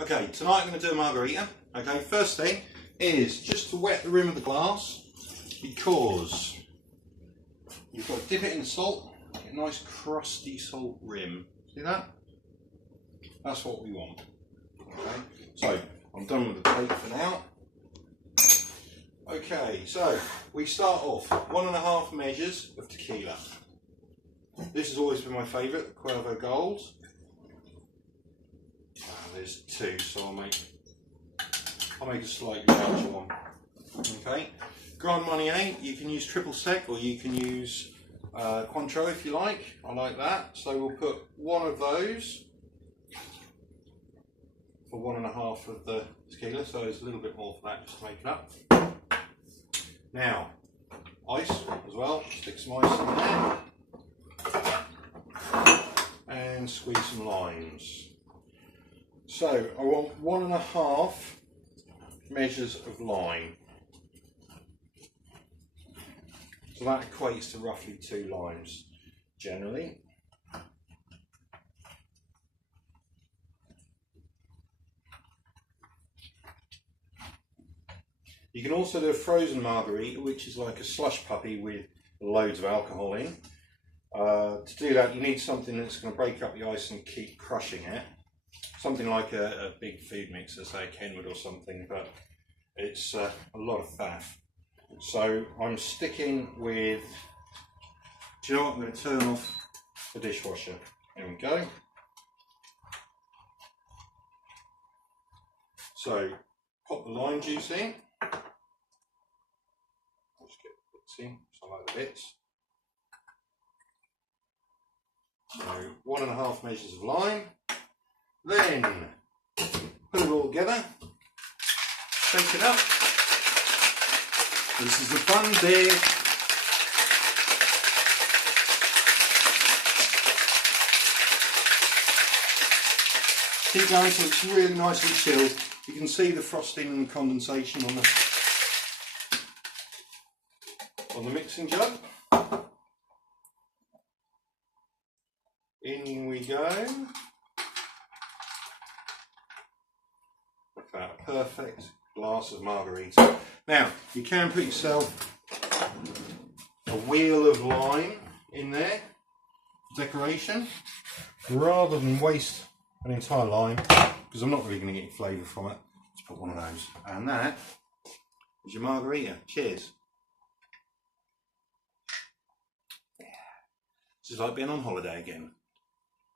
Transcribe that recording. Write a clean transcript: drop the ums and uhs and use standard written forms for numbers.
Okay, tonight I'm going to do a margarita. Okay, first thing is just to wet the rim of the glass, because you've got to dip it in the salt, get a nice crusty salt rim. See that? That's what we want. Okay, so I'm done with the tape for now. Okay, so we start off 1.5 measures of tequila. This has always been my favourite, the Cuervo Gold. There's 2, so I'll make a slightly larger one. Okay, Grand Marnier, you can use triple sec or you can use cointreau if you like. I like that, so we'll put 1 of those for 1.5 of the tequila, so there's a little bit more for that just to make it up. Now, ice as well, stick some ice in there and squeeze some limes. So I want 1.5 measures of lime. So that equates to roughly 2 limes generally. You can also do a frozen margarita, which is like a slush puppy with loads of alcohol in. To do that, you need something that's going to break up the ice and keep crushing it. Something like a big food mixer, say a Kenwood or something, but it's a lot of faff. So I'm sticking with, do you know what, I'm going to turn off the dishwasher. There we go. So pop the lime juice in. Just get the bits in, so I like the bits. So 1.5 measures of lime. Then put it all together, shake it up. This is the fun bit. Keep going so it's really nicely chilled. You can see the frosting and condensation on the mixing jug. In we go. About a perfect glass of margarita. Now, you can put yourself a wheel of lime in there for decoration, rather than waste an entire lime, because I'm not really going to get any flavour from it. Let's put one of those. And that is your margarita. Cheers. Yeah. This is like being on holiday again.